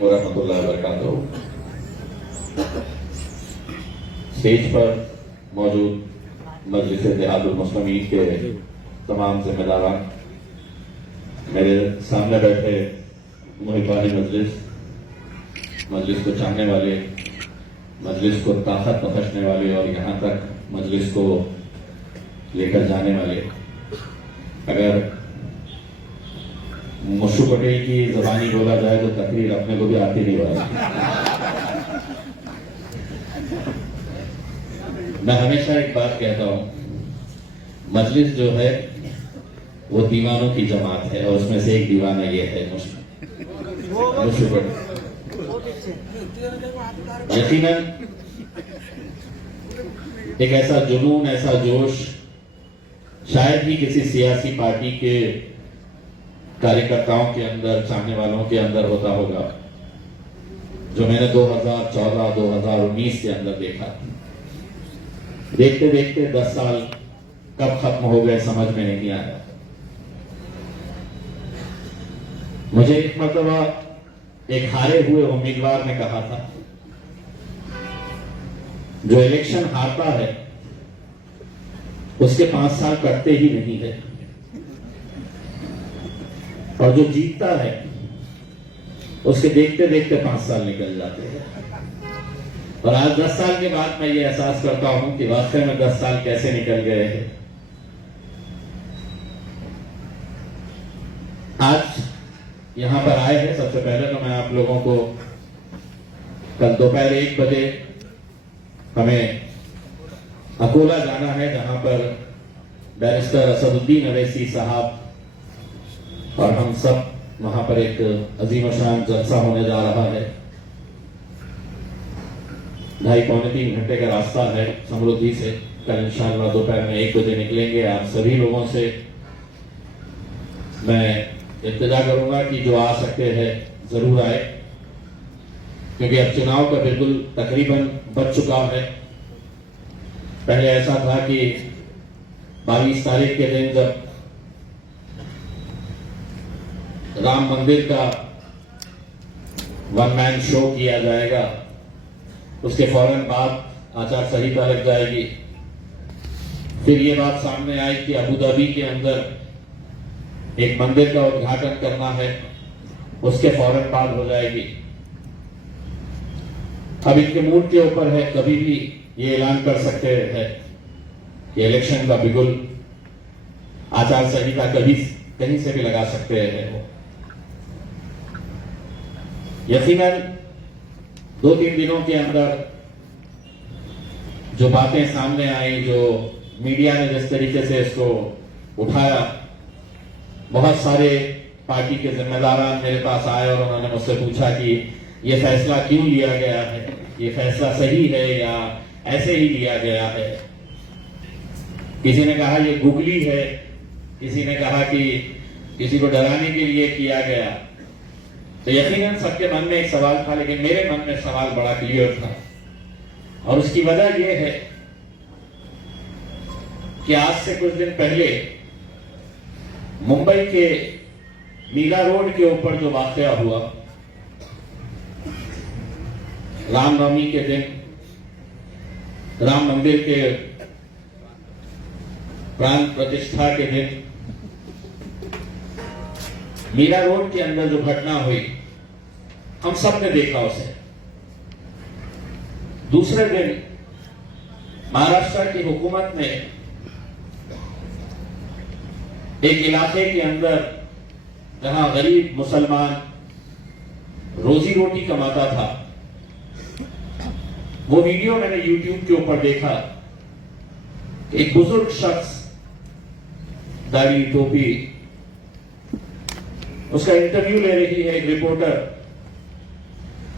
वरहमतुल्लाहि वबरकातुहू। स्टेज पर मौजूद मजलिस इत्तेहादुल मुस्लिमीन के तमाम जिम्मेदारान, मेरे सामने बैठे मुहिबान मजलिस को चाहने वाले, मजलिस को ताकत बख्शने वाले और यहाँ तक मजलिस को लेकर जाने वाले, अगर मुशु पटेल की जबानी बोला जाए तो तकरीर अपने को भी आती नहीं होगी। मैं हमेशा एक बात कहता हूं, मजलिस जो है वो दीवानों की जमात है और उसमें से एक दीवाना ये है मुशु पटेल। यकीनन एक ऐसा जुनून, ऐसा जोश शायद ही किसी सियासी पार्टी के कार्यकर्ताओं के अंदर, चाहने वालों के अंदर होता होगा जो मैंने 2014-2019 के अंदर देखा। देखते देखते 10 साल कब खत्म हो गए समझ में नहीं आया। मुझे एक मर्तबा एक हारे हुए उम्मीदवार ने कहा था, जो इलेक्शन हारता है उसके 5 साल कटते ही नहीं है, और जो जीतता है उसके देखते देखते 5 साल निकल जाते हैं। और आज 10 साल के बाद मैं ये एहसास करता हूं कि वास्तव में 10 साल कैसे निकल गए हैं। आज यहां पर आए हैं, सबसे पहले तो मैं आप लोगों को, कल दोपहर 1 बजे हमें अकोला जाना है, जहां पर बैरिस्टर असदुद्दीन अवैसी साहब और हम सब वहां पर एक अजीम शान जलसा होने जा रहा है। 2.5-3 घंटे का रास्ता है समृद्धि से। कल इंशाअल्लाह दोपहर में 1 बजे निकलेंगे। आप सभी लोगों से मैं इल्तिजा करूंगा कि जो आ सकते हैं जरूर आए, क्योंकि अब चुनाव का बिल्कुल तकरीबन बच चुका है। पहले ऐसा था कि 22 तारीख के दिन जब राम मंदिर का वन मैन शो किया जाएगा, उसके फौरन बाद आचार संहिता लग जाएगी। फिर ये बात सामने आई कि अबू धाबी के अंदर एक मंदिर का उद्घाटन करना है, उसके फौरन बाद हो जाएगी। अब इनके मूड के ऊपर है, कभी भी ये ऐलान कर सकते हैं कि इलेक्शन का बिगुल, आचार संहिता कभी कहीं से भी लगा सकते हैं वो। यकीनन 2-3 दिनों के अंदर जो बातें सामने आई, जो मीडिया ने जिस तरीके से इसको उठाया, बहुत सारे पार्टी के जिम्मेदारान मेरे पास आए और उन्होंने मुझसे पूछा कि ये फैसला क्यों लिया गया है, ये फैसला सही है या ऐसे ही लिया गया है। किसी ने कहा ये गुगली है, किसी ने कहा कि किसी को डराने के लिए किया गया। तो यकीनन सबके मन में एक सवाल था, लेकिन मेरे मन में सवाल बड़ा क्लियर था, और उसकी वजह यह है कि आज से कुछ दिन पहले मुंबई के मीरा रोड के ऊपर जो वाकया हुआ, रामनवमी के दिन राम मंदिर के प्राण प्रतिष्ठा के दिन मीरा रोड के अंदर जो घटना हुई, हम सब ने देखा उसे। दूसरे दिन महाराष्ट्र की हुकूमत ने एक इलाके के अंदर जहां गरीब मुसलमान रोजी रोटी कमाता था, वो वीडियो मैंने YouTube के ऊपर देखा। एक बुजुर्ग शख्स, दाढ़ी टोपी, उसका इंटरव्यू ले रही है एक रिपोर्टर,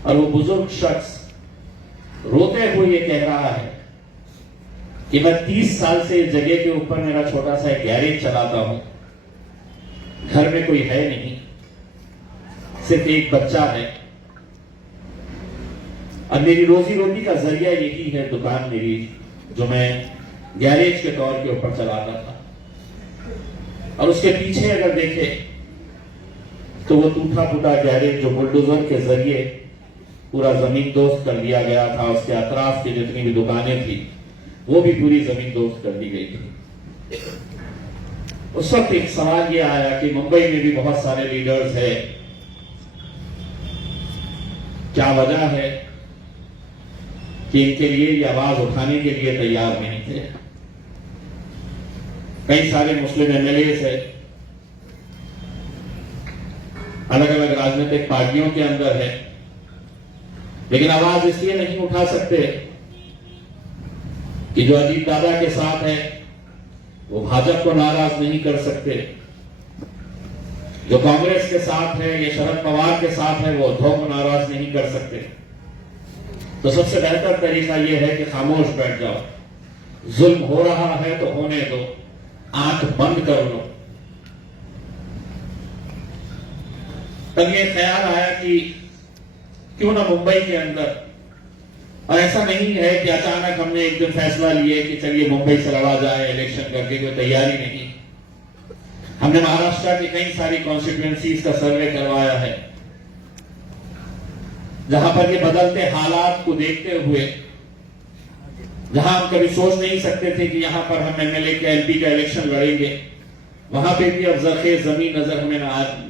और वो बुजुर्ग शख्स रोते हुए ये कह रहा है कि मैं 30 साल से इस जगह के ऊपर मेरा छोटा सा एक गैरेज चलाता हूं, घर में कोई है नहीं, सिर्फ एक बच्चा है, और मेरी रोजी रोटी का जरिया यही है दुकान मेरी, जो मैं गैरेज के तौर के ऊपर चलाता था। और उसके पीछे अगर देखें तो वो टूटा फूटा गैरेज जो बुलडोजर के जरिए पूरा जमीन दोस्त कर दिया गया था, उसके अतराफ की जितनी भी दुकानें थी वो भी पूरी जमीन दोस्त कर दी गई थी। उस वक्त एक सवाल ये आया कि मुंबई में भी बहुत सारे लीडर्स हैं, क्या वजह है कि इनके लिए ये आवाज उठाने के लिए तैयार नहीं थे। कई सारे मुस्लिम एमएलए है, अलग अलग राजनीतिक पार्टियों के अंदर है, लेकिन आवाज इसलिए नहीं उठा सकते कि जो अजीत दादा के साथ है वो भाजपा को नाराज नहीं कर सकते, जो कांग्रेस के साथ है या शरद पवार के साथ है वो उद्धव को नाराज नहीं कर सकते। तो सबसे बेहतर तरीका यह है कि खामोश बैठ जाओ, जुल्म हो रहा है तो होने दो, आंख बंद कर लो। तब ये ख्याल आया कि क्यों ना मुंबई के अंदर, और ऐसा नहीं है कि अचानक हमने एक दिन फैसला लिए कि चलिए मुंबई से लड़ा जाए इलेक्शन करके, कोई तैयारी नहीं। हमने महाराष्ट्र की कई सारी कॉन्स्टिट्यूएंसीज का सर्वे करवाया है, जहां पर ये बदलते हालात को देखते हुए, जहां हम कभी सोच नहीं सकते थे कि यहां पर हम एमएलए के एमपी का इलेक्शन लड़ेंगे, वहां पे भी अब जरखेज जमीन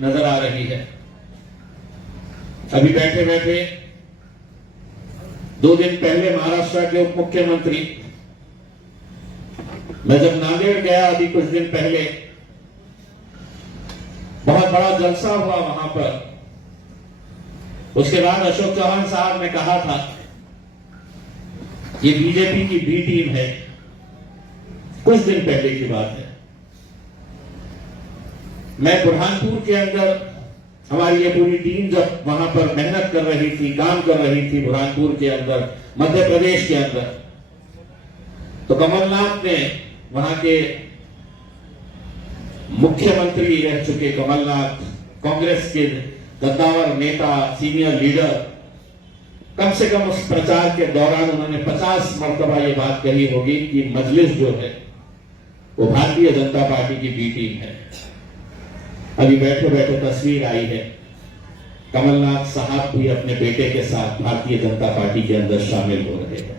नजर आ रही है। अभी बैठे बैठे 2 दिन पहले महाराष्ट्र के उप मुख्यमंत्री, मैं जब नांदेड़ गया अभी कुछ दिन पहले, बहुत बड़ा जलसा हुआ वहां पर। उसके बाद अशोक चौहान साहब ने कहा था ये बीजेपी की बी टीम है, कुछ दिन पहले की बात है। मैं बुरहानपुर के अंदर, हमारी ये पूरी टीम जब वहां पर मेहनत कर रही थी, काम कर रही थी बुरहानपुर के अंदर, मध्य प्रदेश के अंदर, तो कमलनाथ ने, वहां के मुख्यमंत्री रह चुके कमलनाथ, कांग्रेस के कद्दावर नेता, सीनियर लीडर, कम से कम उस प्रचार के दौरान उन्होंने 50 मरतबा ये बात कही होगी कि मजलिस जो है वो भारतीय जनता पार्टी की बी टीम है। अभी बैठे बैठे तस्वीर आई है, कमलनाथ साहब भी अपने बेटे के साथ भारतीय जनता पार्टी के अंदर शामिल हो रहे हैं।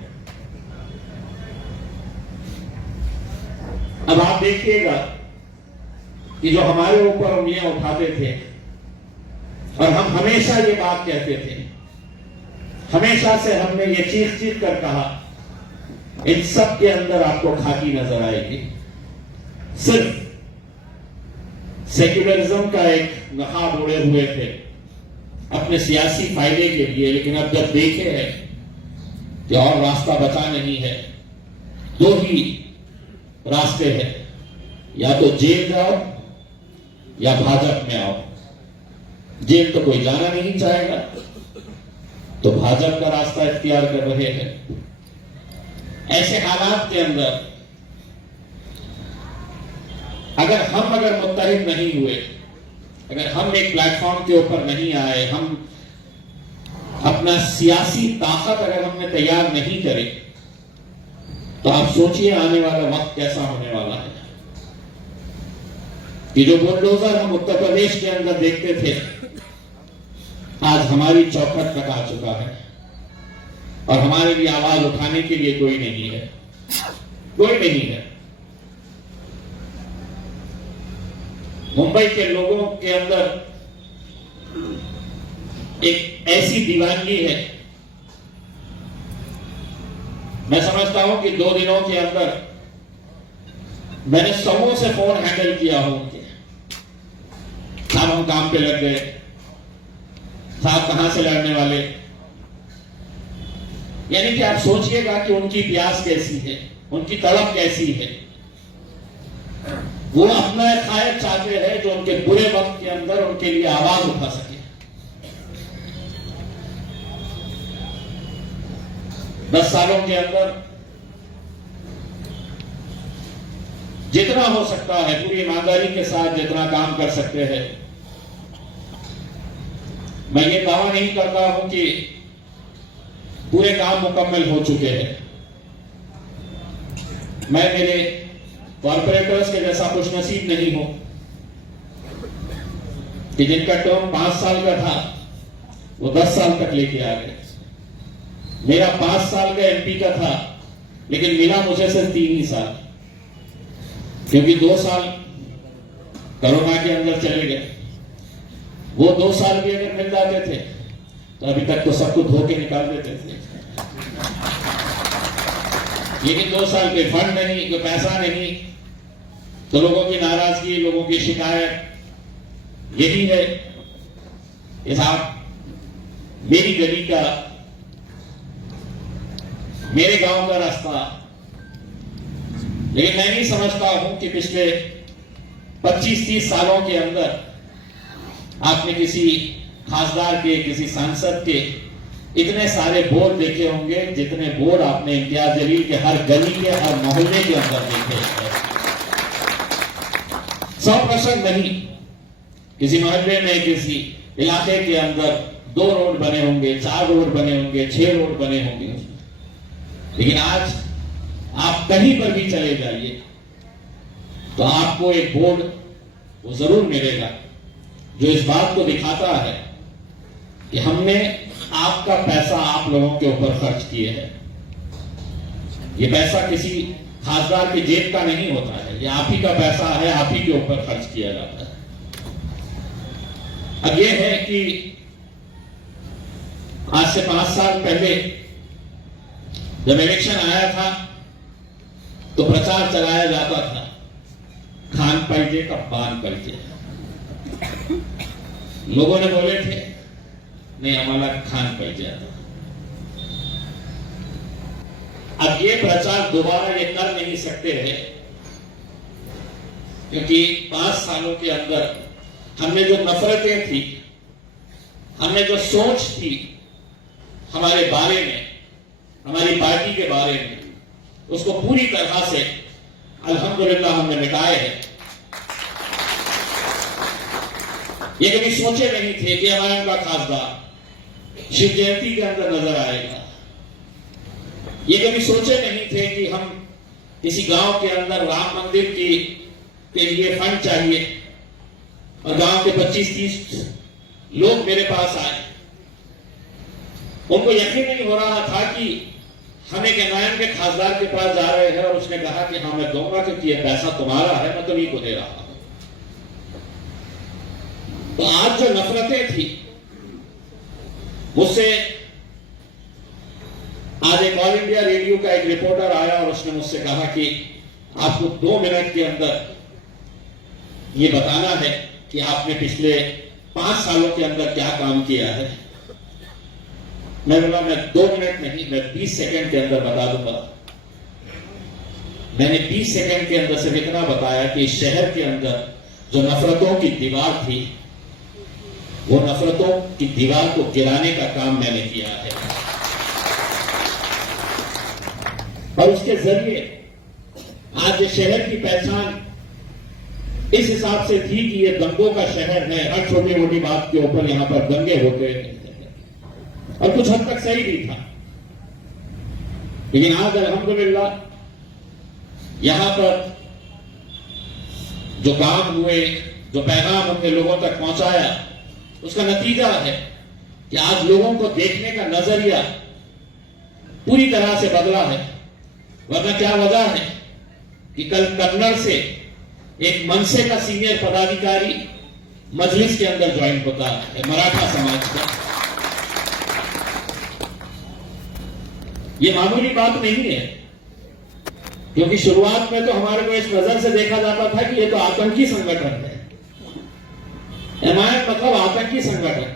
अब आप देखिएगा कि जो हमारे ऊपर उंगलियां उठाते थे और हम हमेशा ये बात कहते थे, हमेशा से हमने ये चीख चीख कर कहा, इन सब के अंदर आपको खाकी नजर आएगी। सिर्फ सेक्युलरिज्म का एक नकाब ओढ़े हुए थे अपने सियासी फायदे के लिए, लेकिन अब जब देखे हैं कि और रास्ता बचा नहीं है, 2 ही रास्ते हैं, या तो जेल जाओ या भाजपा में आओ। जेल तो कोई जाना नहीं चाहेगा, तो भाजपा का रास्ता इख्तियार कर रहे हैं। ऐसे हालात के अंदर अगर मुत्तहिद नहीं हुए, अगर हम एक प्लेटफॉर्म के ऊपर नहीं आए, हम अपना सियासी ताकत अगर हमने तैयार नहीं करे, तो आप सोचिए आने वाला वक्त कैसा होने वाला है। कि जो बुलडोजर हम उत्तर प्रदेश के अंदर देखते थे, आज हमारी चौखट तक आ चुका है और हमारे लिए आवाज उठाने के लिए कोई नहीं है, कोई नहीं है। मुंबई के लोगों के अंदर एक ऐसी दीवानगी है, मैं समझता हूं कि 2 दिनों के अंदर मैंने 100 से फोन हैंडल किया हो उनके, हम काम पे लग गए, साहब कहां से लड़ने वाले। यानी कि आप सोचिएगा कि उनकी प्यास कैसी है, उनकी तड़प कैसी है। वो अपना खायद चाहते हैं जो उनके बुरे वक्त के अंदर उनके लिए आवाज उठा सके। 10 सालों के अंदर जितना हो सकता है पूरी ईमानदारी के साथ जितना काम कर सकते हैं, मैं ये दावा नहीं करता हूं कि पूरे काम मुकम्मल हो चुके हैं। मैं मेरे कॉर्पोरेटर्स के जैसा खुशनसीब नहीं हूं कि जिनका टर्म 5 साल का था वो 10 साल तक लेके आ गए। मेरा 5 साल का एमपी का था, लेकिन मिला मुझे सिर्फ 3 ही साल, क्योंकि 2 साल कोरोना के अंदर चले गए। वो 2 साल भी अगर मिल जाते थे तो अभी तक तो सब कुछ धो के निकाल देते थे, लेकिन 2 साल कोई फंड नहीं, कोई पैसा नहीं, तो लोगों की नाराजगी, लोगों की शिकायत यही है। ये साहब मेरी गली का, मेरे गांव का रास्ता, लेकिन मैं नहीं समझता हूं कि पिछले 25-30 सालों के अंदर आपने किसी खासदार के, किसी सांसद के इतने सारे बोर्ड देखे होंगे जितने बोर्ड आपने इम्तियाज जलील के हर गली के, हर मोहल्ले के अंदर देखे हैं। 100% नहीं, किसी मोहल्ले में, किसी इलाके के अंदर 2 रोड बने होंगे, 4 रोड बने होंगे, 6 रोड बने होंगे, लेकिन आज आप कहीं पर भी चले जाइए तो आपको एक बोर्ड वो जरूर मिलेगा जो इस बात को दिखाता है कि हमने आपका पैसा आप लोगों के ऊपर खर्च किए है। ये पैसा किसी खासदार की जेब का नहीं होता है, ये आप ही का पैसा है, आप ही के ऊपर खर्च किया जाता है। अब ये है कि आज से 5 साल पहले जब इलेक्शन आया था तो प्रचार चलाया जाता था, खान पाहिजे का पान पाहिजे। लोगों ने बोले थे नहीं हमारा खान पाहिजे। अब ये प्रचार दोबारा ये कर नहीं सकते हैं, क्योंकि 5 सालों के अंदर हमने जो नफरतें थी, हमने जो सोच थी हमारे बारे में, हमारी पार्टी के बारे में, उसको पूरी तरह से अल्हम्दुलिल्लाह हमने मिटाए हैं। ये कभी सोचे नहीं थे कि हमारे का खासदार शिव जयंती के अंदर नजर आएगा। ये कभी सोचे नहीं थे कि हम किसी गांव के अंदर राम मंदिर के लिए फंड चाहिए और गांव के 25-30 लोग मेरे पास आए। उनको यकीन नहीं हो रहा था कि हम एक एमआईएम के खासदार के पास जा रहे हैं और उसने कहा कि हाँ मैं दूंगा क्योंकि ये पैसा तुम्हारा है, मैं तुम्हीं को दे रहा हूं। तो आज जो नफरतें थी मुझसे, आज एक ऑल इंडिया रेडियो का एक रिपोर्टर आया और उसने मुझसे कहा कि आपको 2 मिनट के अंदर ये बताना है कि आपने पिछले 5 सालों के अंदर क्या काम किया है। मैं बोला मैं 2 मिनट नहीं, मैं 20 सेकंड के अंदर बता दूंगा। मैंने 20 सेकंड के अंदर सिर्फ इतना बताया कि इस शहर के अंदर जो नफरतों की दीवार थी, वो नफरतों की दीवार को गिराने का काम मैंने किया है। और उसके जरिए आज इस शहर की पहचान इस हिसाब से थी कि ये दंगों का शहर है, हर छोटी मोटी बात के ऊपर यहां पर दंगे होते हैं, और कुछ हद तक सही भी था। लेकिन आज अल्हम्दुलिल्लाह यहां पर जो काम हुए, जो पैगाम हमने लोगों तक पहुंचाया, उसका नतीजा है कि आज लोगों को देखने का नजरिया पूरी तरह से बदला है। वरना क्या वजह है कि कल कन्नड़ से एक मनसे का सीनियर पदाधिकारी मजलिस के अंदर ज्वाइन होता है, मराठा समाज का। ये मामूली बात नहीं है, क्योंकि शुरुआत में तो हमारे को इस नजर से देखा जाता था कि ये तो आतंकी संगठन है। एमआईएम मतलब आतंकी संगठन।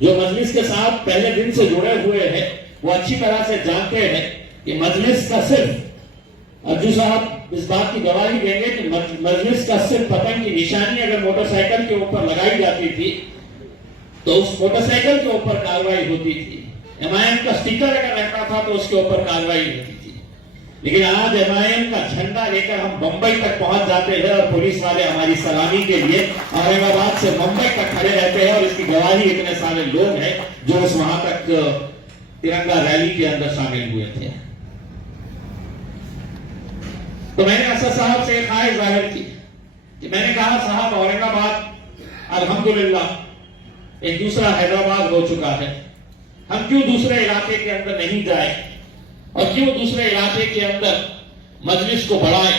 जो मजलिस के साथ पहले दिन से जुड़े हुए हैं वो अच्छी तरह से जानते हैं कि मजलिस का सिर्फ, अर्जू साहब इस बात की गवाही देंगे कि मजलिस का सिर्फ पतंग की निशानी अगर मोटरसाइकिल के ऊपर लगाई जाती थी तो उस मोटरसाइकिल के ऊपर कार्रवाई होती थी। एमआईएम का स्टिकर अगर रहता था तो उसके ऊपर कार्रवाई होती थी। लेकिन आज एमआईएम का झंडा लेकर हम बंबई तक पहुंच जाते हैं और पुलिस वाले हमारी सलामी के लिए औरंगाबाद से मुंबई तक खड़े रहते हैं, और इसकी गवाही इतने सारे लोग हैं जो उस वहां तक तिरंगा रैली के अंदर शामिल हुए थे। तो मैंने असद साहब से ख्वाहिश जाहिर की कि मैंने कहा साहब औरंगाबाद अल्हम्दुलिल्लाह एक दूसरा हैदराबाद हो चुका है। हम क्यों दूसरे इलाके के अंदर नहीं जाए और क्यों दूसरे इलाके के अंदर मजलिस को बढ़ाएं?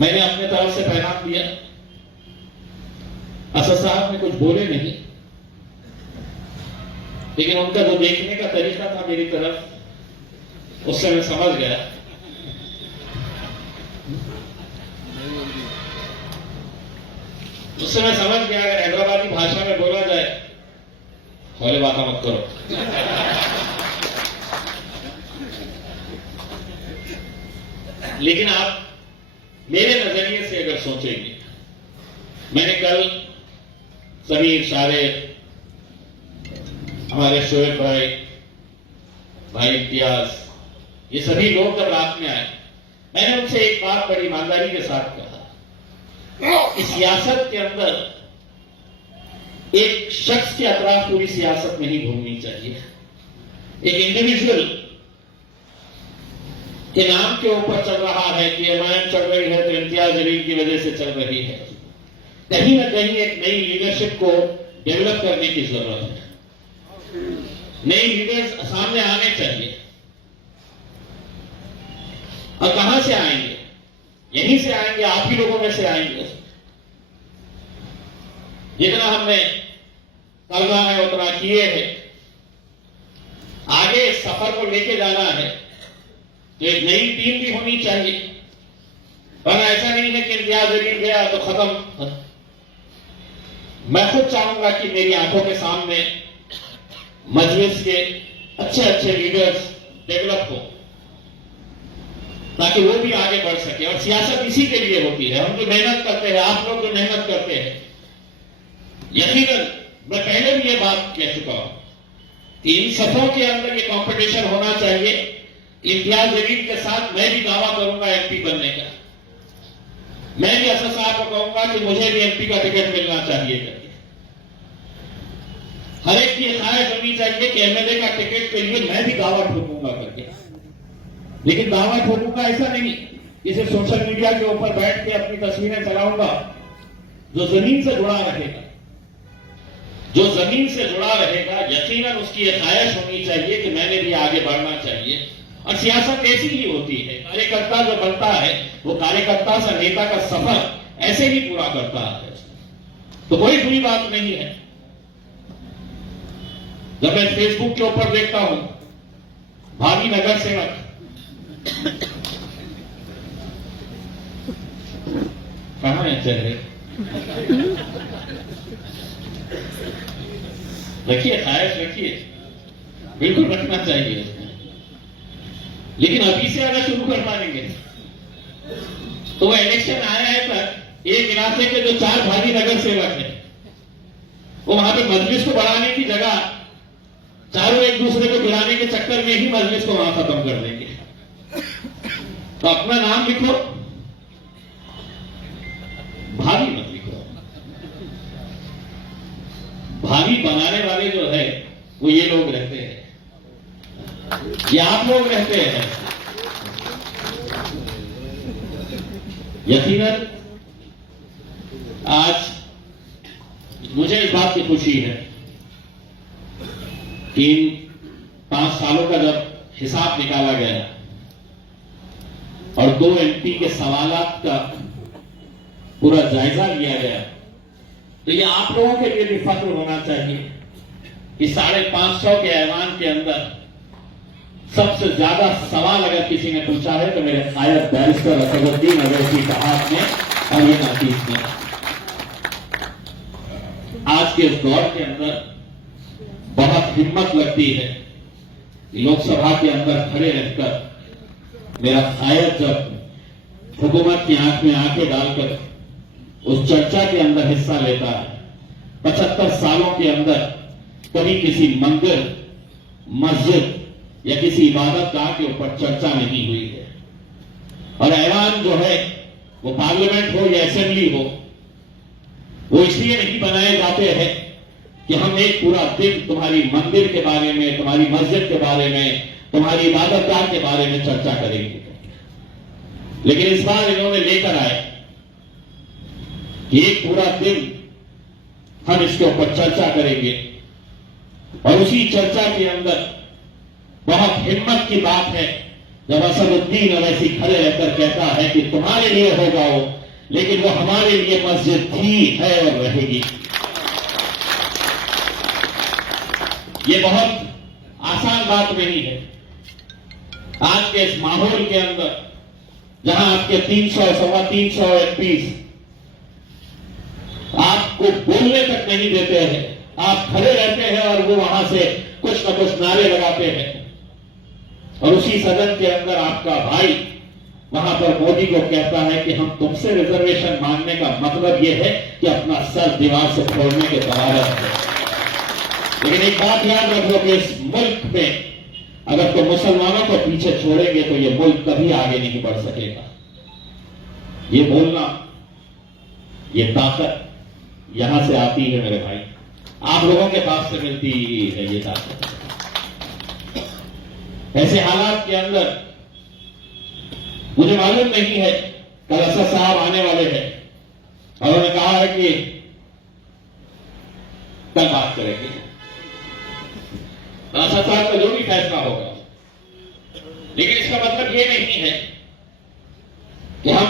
मैंने अपने तरफ से पैगाम दिया, असद साहब ने कुछ बोले नहीं, लेकिन उनका जो देखने का तरीका था मेरी तरफ, उससे मैं समझ गया अगर हैदराबादी भाषा में बोला जाए, हौले बात मत करो, लेकिन आप मेरे नजरिए से अगर सोचेंगे, मैंने कल समीर सारे हमारे शोएब भाई इम्तियाज, ये सभी लोग जब रात में आए, मैंने उनसे एक बात बड़ी ईमानदारी के साथ कहा, इस सियासत के अंदर एक शख्स के अतराफ पूरी सियासत नहीं घूमनी चाहिए। एक इंडिविजुअल के नाम के ऊपर चल रहा है कि एमआईएम चल रही है तो इम्तियाज जलील की वजह से चल रही है। कहीं ना कहीं एक नई लीडरशिप को डेवलप करने की जरूरत है। नई लीडर्स सामने आने चाहिए। और कहां से आएंगे? यहीं से आएंगे, आप ही लोगों में से आएंगे। जितना हमने करना है उतना किए हैं। आगे इस सफर को लेके जाना है तो एक नई टीम भी होनी चाहिए। पर ऐसा नहीं है कि इम्तियाज जलील गया तो खत्म। मैं खुद चाहूंगा कि मेरी आंखों के सामने मजलिस के अच्छे अच्छे लीडर्स डेवलप हो, ताकि वो भी आगे बढ़ सके। और सियासत इसी के लिए होती है। हम जो मेहनत करते हैं, आप लोग जो मेहनत करते हैं, यकीनन मैं पहले भी ये बात कह चुका हूं कि इन सफों के अंदर ये कंपटीशन होना चाहिए। इम्तियाज जलील के साथ मैं भी दावा करूंगा एमपी बनने का। मैं भी असद साहब को कहूंगा कि मुझे भी एमपी का टिकट मिलना चाहिए करके। हर एक की ख्वाहिश होनी चाहिए कि एमएलए का टिकट के लिए मैं भी दावा ठोकूंगा करके। लेकिन दावा ठोकूंगा ऐसा नहीं कि सिर्फ सोशल मीडिया के ऊपर बैठ के अपनी तस्वीरें चलाऊंगा। जो जमीन से जुड़ा रहेगा, जो जमीन से जुड़ा रहेगा, यकीनन उसकी ये ख्वाहिश होनी चाहिए कि मैंने भी आगे बढ़ना चाहिए। और सियासत ऐसी ही होती है। कार्यकर्ता जो बनता है वो कार्यकर्ता से नेता का सफर ऐसे ही पूरा करता है। तो कोई बुरी बात नहीं है। जब मैं फेसबुक के ऊपर देखता हूं भावी नगर सेवक, कहां है चेहरे? रखिए, ख्वाहिश रखिए, बिल्कुल रखना चाहिए। लेकिन अभी से अगर शुरू कर पाएंगे तो वह इलेक्शन आए तक एक इलाके के जो 4 भावी नगर सेवक हैं, वो वहां पे मजलिस को बढ़ाने की जगह चारों एक दूसरे को गिराने के चक्कर में ही मजलिस को वहां खत्म कर देंगे। तो अपना नाम लिखो, भावी मत लिखो। भावी बनाने वाले जो है वो ये लोग रहते हैं, ये आप लोग रहते हैं। यकीनन आज मुझे इस बात की खुशी है कि इन 5 सालों का जब हिसाब निकाला गया और 2 एमपी के सवालात का पूरा जायजा लिया गया, तो ये आप लोगों के लिए भी फख्र होना चाहिए कि 550 के ऐवान के अंदर सबसे ज्यादा सवाल अगर किसी ने पूछा है तो मेरे शायद बैरिस्टर असदुद्दीन अवैसी साहब ने और ये नाफिस ने। आज के इस दौर के अंदर बहुत हिम्मत लगती है कि लोकसभा के अंदर खड़े रहकर मेरा शायद जब हुकूमत की आंख में आंखें डालकर उस चर्चा के अंदर हिस्सा लेता है। 75 सालों के अंदर कभी किसी मंदिर, मस्जिद या किसी इबादत गाह के ऊपर चर्चा नहीं हुई है। और ऐवान जो है वो पार्लियामेंट हो या असेंबली हो, वो इसलिए नहीं बनाए जाते हैं कि हम एक पूरा दिन तुम्हारी मंदिर के बारे में, तुम्हारी मस्जिद के बारे में, तुम्हारी इबादत गाह के बारे में चर्चा करेंगे। लेकिन इस बार इन्होंने लेकर आए कि एक पूरा दिन हम इसके ऊपर चर्चा करेंगे और उसी चर्चा के अंदर बहुत हिम्मत की बात है जब असदुद्दीन अवैसी खड़े रहकर कहता है कि तुम्हारे लिए होगा वो, लेकिन वो हमारे लिए मस्जिद थी, है और रहेगी। ये बहुत आसान बात नहीं है। आज के इस माहौल के अंदर जहां आपके 300 सवा 300 एमपीज आपको बोलने तक नहीं देते हैं, आप खड़े रहते हैं और वो वहां से कुछ न कुछ नारे लगाते हैं, और उसी सदन के अंदर आपका भाई वहां पर मोदी को कहता है कि हम तुमसे रिजर्वेशन मांगने का मतलब यह है कि अपना सर दीवार से फोड़ने के बराबर है। लेकिन एक बात याद रखो कि इस मुल्क में अगर तो मुसलमानों को पीछे छोड़ेंगे तो यह मुल्क कभी आगे नहीं बढ़ सकेगा। ये बोलना, ये ताकत यहां से आती है मेरे भाई, आप लोगों के पास से मिलती है ये ताकत। ऐसे हालात के अंदर मुझे मालूम नहीं है, कल असद साहब आने वाले हैं और उन्होंने कहा है कि कल बात करेंगे। असद साहब का जो भी फैसला होगा, लेकिन इसका मतलब ये नहीं है कि हम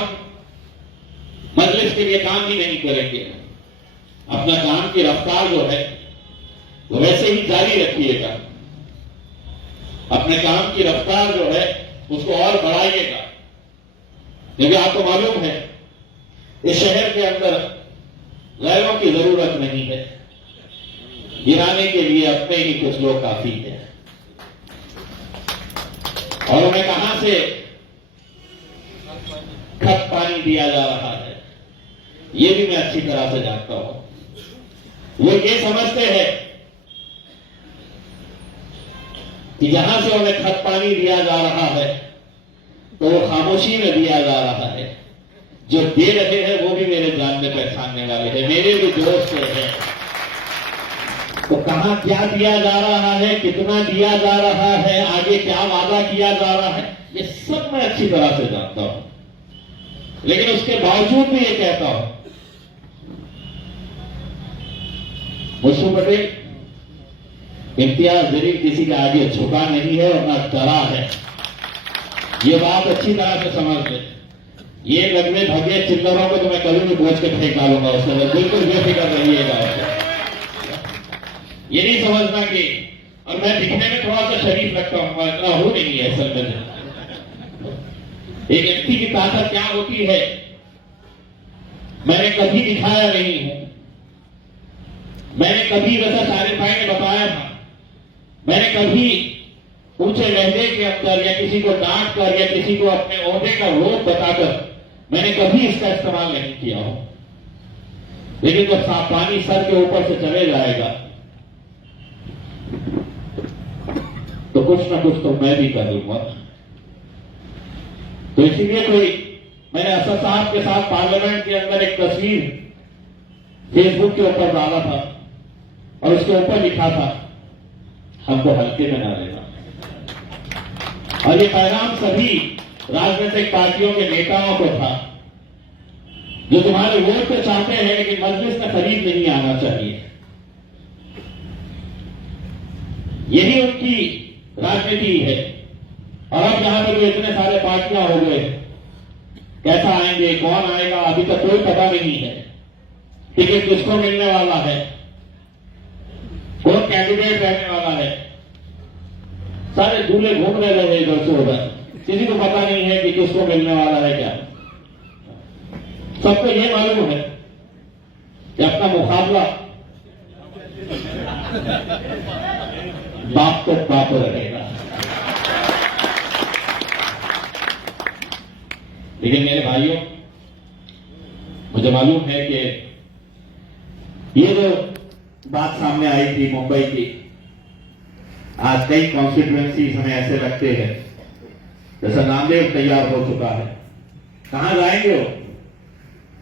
मजलिस के लिए काम ही नहीं करेंगे। अपना काम की रफ्तार जो है वो वैसे ही जारी रखिएगा, अपने काम की रफ्तार जो है उसको और बढ़ाइएगा, क्योंकि आपको मालूम है इस शहर के अंदर गैरों की जरूरत नहीं है, गिराने के लिए अपने ही कुछ लोग काफी है। और उन्हें कहां से खत पानी दिया जा रहा है ये भी मैं अच्छी तरह से जानता हूं। वो ये समझते हैं कि जहां से उन्हें खत पानी दिया जा रहा है तो वो खामोशी में दिया जा रहा है। जो दे रहे हैं वो भी मेरे जानने पहचानने वाले हैं, मेरे भी दोस्त हैं। तो कहां क्या दिया जा रहा है, कितना दिया जा रहा है, आगे क्या वादा किया जा रहा है, ये सब मैं अच्छी तरह से जानता हूं। लेकिन उसके बावजूद भी ये कहता हूं, मुझको पटेल इम्तियाज जलील किसी के आगे झुका नहीं है और ना डरा है, ये बात अच्छी तरह से समझ ले। ये लगने भगे चिल्लरों को तो मैं कभी भी बोझ के फेंक डालूंगा उसको, बिल्कुल बेफिक्र रहिएगा। ये नहीं समझना कि, और मैं दिखने में थोड़ा सा शरीफ लगता हूं, इतना हो नहीं है असल में। एक व्यक्ति की ताकत क्या होती है मैंने कभी दिखाया नहीं हूं। मैंने कभी, वैसा सारे भाई ने बताया था, मैंने कभी ऊंचे लहजे के अंदर या किसी को डांट कर या किसी को अपने ओहदे का रोग बताकर मैंने कभी इसका इस्तेमाल नहीं किया हो। लेकिन जब साफ पानी सर के ऊपर से चले जाएगा तो कुछ ना कुछ तो मैं भी कर लूंगा। तो इसीलिए कोई, मैंने असद साहब के साथ पार्लियामेंट के अंदर एक तस्वीर फेसबुक के ऊपर डाला था और उसके ऊपर लिखा था हमको हल्के में ना लेना। और ये पैगाम सभी राजनीतिक पार्टियों के नेताओं को था जो तुम्हारे वोट तो चाहते हैं लेकिन मजलिस में करीब नहीं आना चाहिए। यही उनकी राजनीति है। और अब यहां पर जो इतने सारे पार्टियां हो गए, कैसा आएंगे, कौन आएगा, अभी तक कोई पता नहीं है। टिकट किसको मिलने वाला है, कौन कैंडिडेट रहने वाला है, सारे दूल्हे घूम रहे हैं इधर से उधर, किसी को पता नहीं है कि किसको मिलने वाला है क्या। सबको ये मालूम है कि अपना मुकाबला बाप तो बाप रहेगा। लेकिन मेरे भाइयों, मुझे मालूम है कि ये जो बात सामने आई थी मुंबई की, आज कई कॉन्स्टिट्यूएंसीज हमें ऐसे लगते हैं जैसा नामदेव तैयार हो चुका है। कहां जाएंगे वो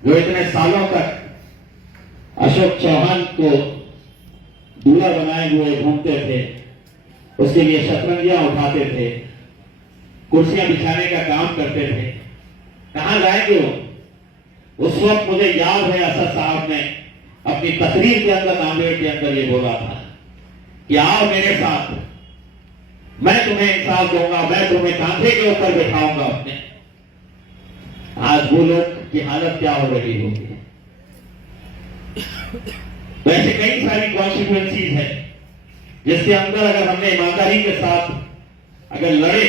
जो इतने सालों तक अशोक चौहान को दूल्हा बनाए हुए घूमते थे, उसके लिए शतरंजियां उठाते थे, कुर्सियां बिछाने का काम करते थे। कहां जाएंगे वो उस वक्त मुझे याद है असद साहब ने अपनी तकरीर के अंदर, नांदेड़ के अंदर ये बोला था कि आओ मेरे साथ, मैं तुम्हें इंसाफ दूंगा, मैं तुम्हें कांधे के ऊपर बिठाऊंगा अपने। आज वो लोग की हालत क्या हो रही होगी। वैसे कई सारी कॉन्सिक्वेंसीज है जिसके अंदर अगर हमने ईमानदारी के साथ अगर लड़े,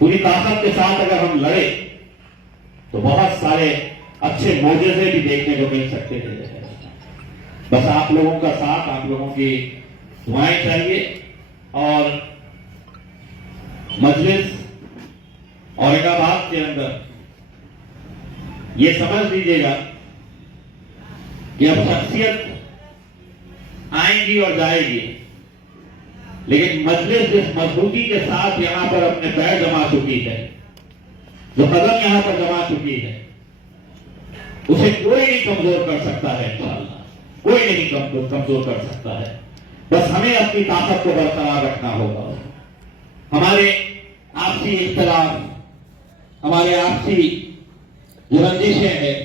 पूरी ताकत के साथ अगर हम लड़े, तो बहुत सारे अच्छे मौजूदे भी देखने को मिल सकते हैं। बस आप लोगों का साथ, आप लोगों की दुआएं चाहिए। और मजलिस औरंगाबाद के अंदर ये समझ लीजिएगा कि अब शख्सियत आएंगी और जाएगी, लेकिन मजलिस जिस मजबूती के साथ यहां पर अपने पैर जमा चुकी है, जो कदम यहां पर जमा चुकी है, उसे कोई नहीं कमजोर कर सकता है। इंशाअल्लाह कोई नहीं कमजोर कर सकता है। बस हमें अपनी ताकत को बरकरार रखना होगा। हमारे आपसी इख्तिलाफ, हमारे आपसी जो रंजिशें हैं,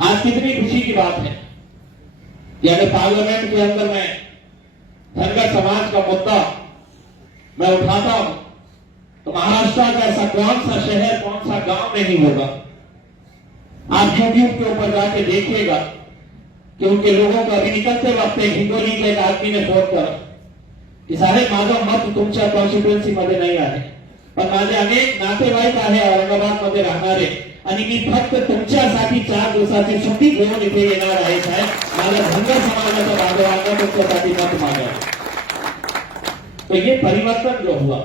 आज कितनी खुशी की बात है कि अगर पार्लियामेंट के अंदर मैं धनगर समाज का मुद्दा मैं उठाता हूं, तो महाराष्ट्र का ऐसा कौन सा शहर, कौन सा गांव नहीं होगा। आप यूट्यूब के ऊपर जाके देखिएगा कि उनके लोगों का अभी निकलते वक्त हिंगोली के एक आदमी ने फोन कर की साहेब माझा मत तुमच्या कॉन्स्टिट्युएन्सी मध्ये नाही आहे, पण माझे अनेक नातेवाईक आहे औरंगाबाद मध्ये राहणारे आणि मी फक्त तुमच्यासाठी 4 दिवसाची सुट्टी घेऊन इथे येणार आहे साहेब, माझ्या धनगर समाजाच्या बांधवांना तुमच्यासाठी मत मागा। तो ये परिवर्तन जो हुआ,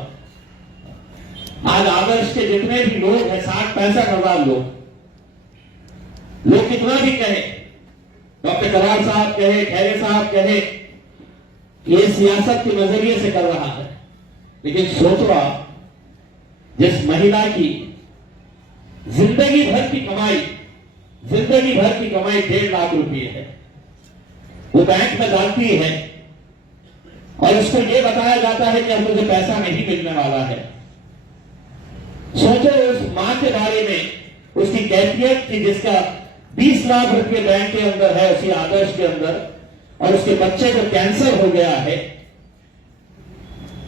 आज आदर्श के जितने भी लोग हैं 60-65 हजार लोग कितना भी कहे, डॉक्टर करार साहब कहे, खैरे साहब कहे, ये सियासत के नजरिए से कर रहा है, लेकिन सोचो जिस महिला की जिंदगी भर की कमाई 1.5 लाख रुपए है, वो बैंक में डालती है और उसको ये बताया जाता है कि अब मुझे पैसा नहीं मिलने वाला है। सोचो उस मां के बारे में, उसकी कैफियत की जिसका 20 लाख रुपए बैंक के अंदर है, उसी आदर्श के अंदर, और उसके बच्चे को कैंसर हो गया है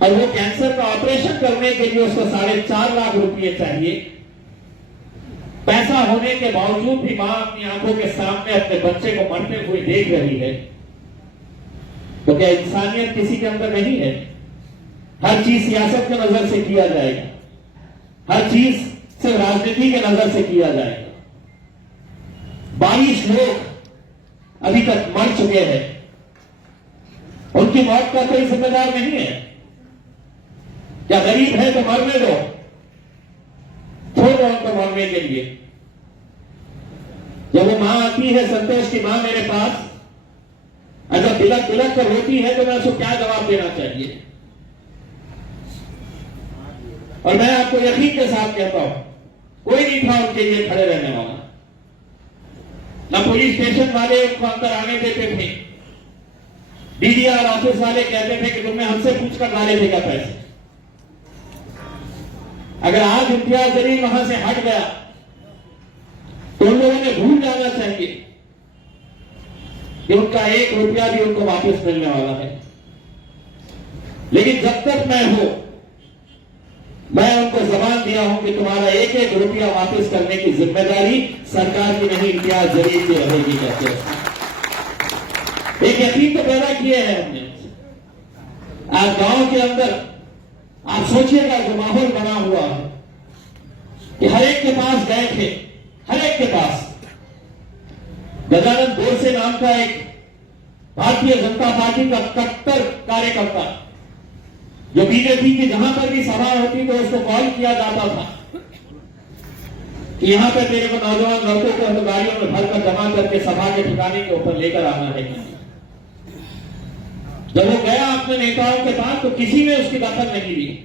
और वो कैंसर का ऑपरेशन करने के लिए उसको 4.5 लाख रुपए चाहिए। पैसा होने के बावजूद भी मां अपनी आंखों के सामने अपने बच्चे को मरते हुए देख रही है। तो क्या इंसानियत किसी के अंदर नहीं है? हर चीज सियासत के नजर से किया जाएगा, हर चीज सिर्फ राजनीति के नजर से किया जाएगा। 22 लोग अभी तक मर चुके हैं, उनकी मौत का कोई जिम्मेदार नहीं है। क्या गरीब है तो मरने दो, छोड़ दो उनको मरने के लिए। जब वो मां आती है, संतोष की मां मेरे पास अगर बिलक बिलक कर रोती है, तो मैं उसको क्या जवाब देना चाहिए? और मैं आपको यकीन के साथ कहता हूं, कोई नहीं था उनके लिए खड़े रहने वाला। ना पुलिस स्टेशन वाले उनको अंदर आने देते थे, डीडीआर ऑफिस वाले कहते थे कि तुमने हमसे पूछकर डाले थे क्या पैसे। अगर आज इम्तियाज जलील वहां से हट गया तो उन लोगों ने भूल जाना चाहिए कि उनका 1 रुपया भी उनको वापस मिलने वाला है। लेकिन जब तक मैं हूं, मैं उनको जबान दिया हूं कि तुम्हारा 1-1 रुपया वापस करने की जिम्मेदारी सरकार की नहीं, इम्तियाज जलील की रहेगी। कहते एक यकीन तो पैदा किए हैं हमने। आज गांव के अंदर आप सोचिएगा जो माहौल बना हुआ है कि हर एक के पास गए थे, हर एक के पास। गजानन बोरसे नाम का एक भारतीय जनता पार्टी का कट्टर कार्यकर्ता, जो बीजेपी की जहां पर भी सभा होती तो उसको कॉल किया जाता था कि यहां पर तेरे को नौजवान लड़कों को हम गाड़ियों में भरकर जमा करके सभा के ठिकाने के ऊपर लेकर आना है। जब वो गया अपने नेताओं के पास तो किसी ने उसकी दखल नहीं ली।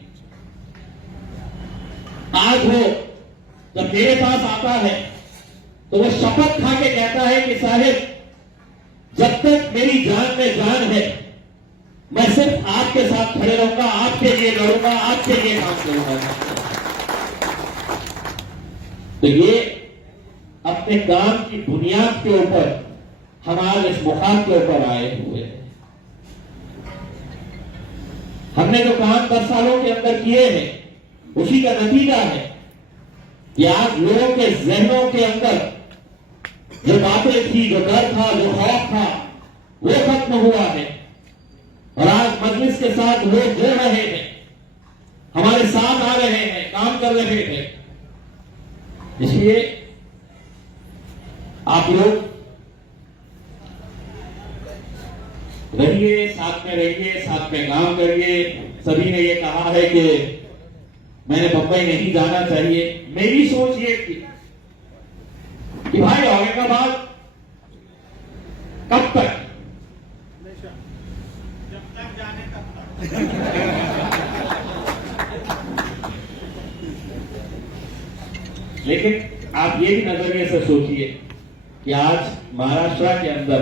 आज वो जब मेरे पास आता है तो वो शपथ खा के कहता है कि साहिब, जब तक मेरी जान में जान है, मैं सिर्फ आपके साथ खड़े रहूंगा, आपके लिए लड़ूंगा, आपके लिए काम करूंगा। तो ये अपने काम की बुनियाद के ऊपर हम आज इस मुकाम के ऊपर आए हुए हैं। हमने जो काम 10 सालों के अंदर किए हैं उसी का नतीजा है कि आज लोगों के जहनों के अंदर जो बातें थी, जो डर था, जो खौफ था, वो खत्म हुआ है और आज मजलिस के साथ लोग जुड़ रहे हैं, हमारे साथ आ रहे हैं, काम कर रहे हैं। इसलिए आप लोग रहिए, साथ में रहिए, साथ में काम करिए। सभी ने ये कहा है कि मैंने बंबई नहीं जाना चाहिए। मेरी सोच ये थी कि भाई औरंगाबाद कब तक, जब तक जाने तक। लेकिन आप ये भी नजरिए से सोचिए कि आज महाराष्ट्र के अंदर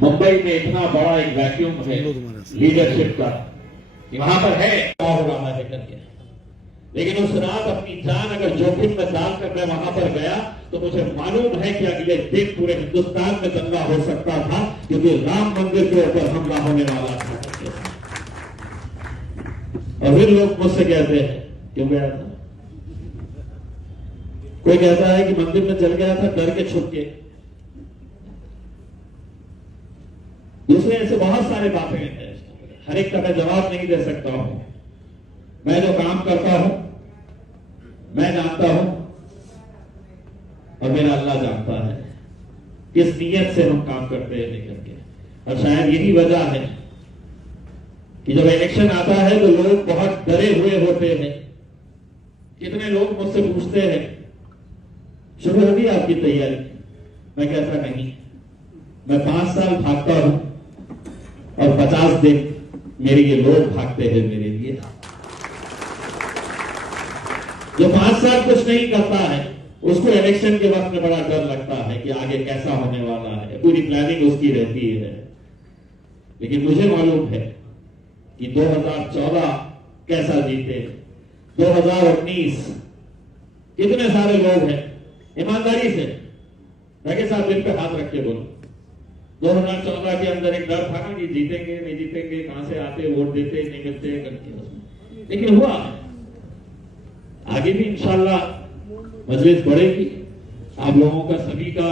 मुंबई में इतना बड़ा एक वैक्यूम है लीडरशिप का कि वहां पर है क्या हो रहा है करके, लेकिन उस रात अपनी जान अगर जोखिम में डालकर मैं वहां पर गया तो मुझे मालूम है कि अगले दिन पूरे हिंदुस्तान में दंगा हो सकता था, क्योंकि राम मंदिर के ऊपर हमला होने वाला था। और फिर लोग मुझसे कहते हैं क्यों गया था, कोई कहता है कि मंदिर में चल गया था डर के छुप के, दूसरे ऐसे बहुत सारे बातें हैं। हर एक का मैं जवाब नहीं दे सकता हूं। मैं जो काम करता हूं मैं जानता हूं और मेरा अल्लाह जानता है किस नीयत से हम काम करते हैं लेकर के। और शायद यही वजह है कि जब इलेक्शन आता है तो लोग बहुत डरे हुए होते हैं। कितने लोग मुझसे पूछते हैं शुरू होगी आपकी तैयारी, मैं कहता नहीं, मैं 5 साल भागता हूं और 50 दिन मेरे ये लोग भागते हैं मेरे लिए। जो 5 साल कुछ नहीं करता है उसको इलेक्शन के वक्त में बड़ा डर लगता है कि आगे कैसा होने वाला है, पूरी प्लानिंग उसकी रहती है। लेकिन मुझे मालूम है कि 2014 कैसा जीते, 2019 कितने सारे लोग हैं, ईमानदारी से रखे साहब दिल पे हाथ रख के बोलो। 2014 के अंदर एक डर था ना कि जीतेंगे नहीं जीतेंगे, कहां से आते वोट देते नहीं मिलते करके, लेकिन हुआ। आगे भी इंशाल्लाह मजलिस बढ़ेगी। आप लोगों का सभी का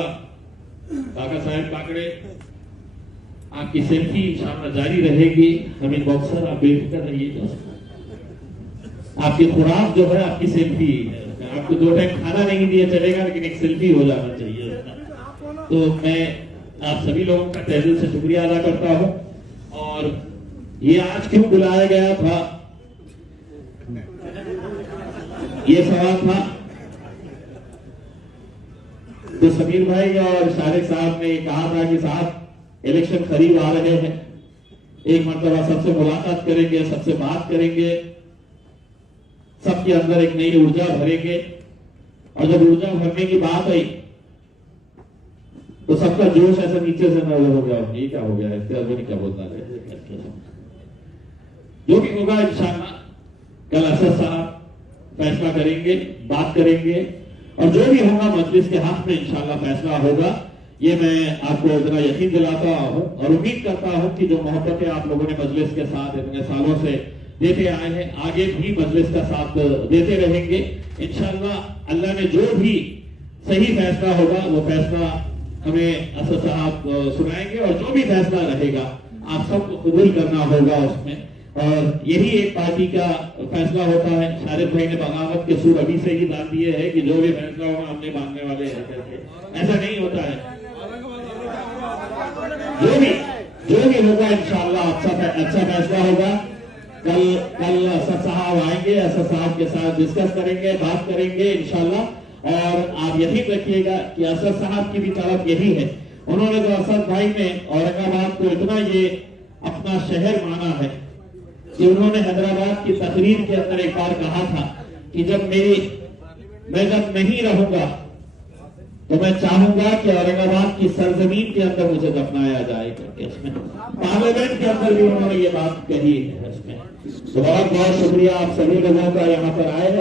काका साहब काकड़े आपकी सेल्फी इंशाल्लाह जारी रहेगी। हमीद बॉक्सर आप बेफिक्र रहिएगा, आपकी खुराक जो है आपकी सेल्फी है। आपको 2 टाइम खाना नहीं दिया चलेगा, लेकिन एक सेल्फी हो जाना चाहिए। तो मैं आप सभी लोगों का तहे दिल से शुक्रिया अदा करता हूं। और ये आज क्यों बुलाया गया था, ये सवाल था, तो समीर भाई और शारिक साहब ने कहा था कि साहब इलेक्शन करीब आ रहे हैं, एक मरतबा सबसे मुलाकात करेंगे, सबसे बात करेंगे, सबके अंदर एक नई ऊर्जा भरेंगे। और जब ऊर्जा भरने की बात आई तो सबका जोश ऐसा नीचे से ना हो गया, ये क्या हो गया है, क्या बोलता है। जो भी होगा इंशाल्लाह कल असद साहब फैसला करेंगे, बात करेंगे, और जो भी होगा मजलिस के हाथ में इंशाल्लाह फैसला होगा। ये मैं आपको इतना यकीन दिलाता हूं और उम्मीद करता हूं कि जो मोहब्बतें आप लोगों ने मजलिस के साथ इतने सालों से देते आए हैं, आगे भी मजलिस का साथ देते रहेंगे इंशाल्लाह। अल्लाह ने जो भी सही फैसला होगा वो फैसला हमें असद साहब सुनाएंगे, और जो भी फैसला रहेगा आप सबको कबूल करना होगा उसमें। और यही एक पार्टी का फैसला होता है। शारिद भाई ने बगावत के सूर अभी से ही डाल दिए हैं कि जो भी फैसला होगा हमने मानने वाले हैं करके, ऐसा नहीं होता है। जो भी होगा इंशाल्लाह अच्छा फैसला होगा। कल असद साहब आएंगे, असद साहब के साथ डिस्कस करेंगे, बात करेंगे इंशाल्लाह। और आप यकीन रखिएगा कि असद साहब की भी तरफ यही है। उन्होंने तो असद भाई ने औरंगाबाद को इतना ये अपना शहर माना है कि उन्होंने हैदराबाद की तकरीर के अंदर एक बार कहा था कि मैं जब नहीं रहूंगा तो मैं चाहूंगा कि औरंगाबाद की सरजमीन के अंदर मुझे दफनाया जाए करके। उसमें पार्लियामेंट के अंदर भी उन्होंने ये बात कही है। उसमें तो बहुत बहुत शुक्रिया आप सभी लोगों का यहाँ पर आए हैं।